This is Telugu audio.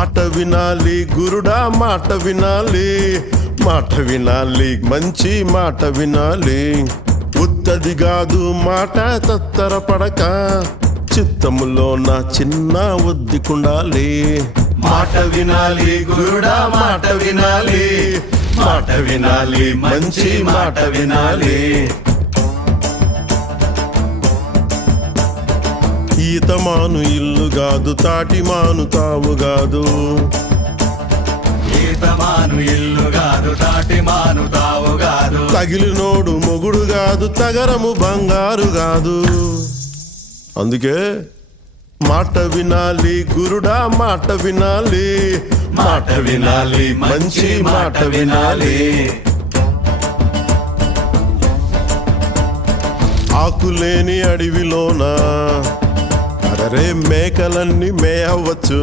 మాట వినాలి గురుడా, మాట వినాలి, మాట వినాలి, మంచి మాట వినాలి. ఉత్తది కాదు మాట తత్తరపడక, చిత్తములో నా చిన్న ఒద్దికుండాలి. మాట వినాలి గురుడా, మాట వినాలి, మాట వినాలి, మంచి మాట వినాలి. ఈతమాను ఇల్లు కాదు, తాటిమాను తావు కాదు. ఈతమాను ఇల్లు కాదు, తాటిమాను తావు కాదు. తగిలినోడు మొగుడు కాదు, తగరము బంగారు కాదు. అందుకే మాట వినాలి గురుడా, మాట వినాలి, మాట వినాలి, మంచి మాట వినాలి. ఆకులేని అడవిలోన అరే మేకలన్నీ మేయవచ్చు.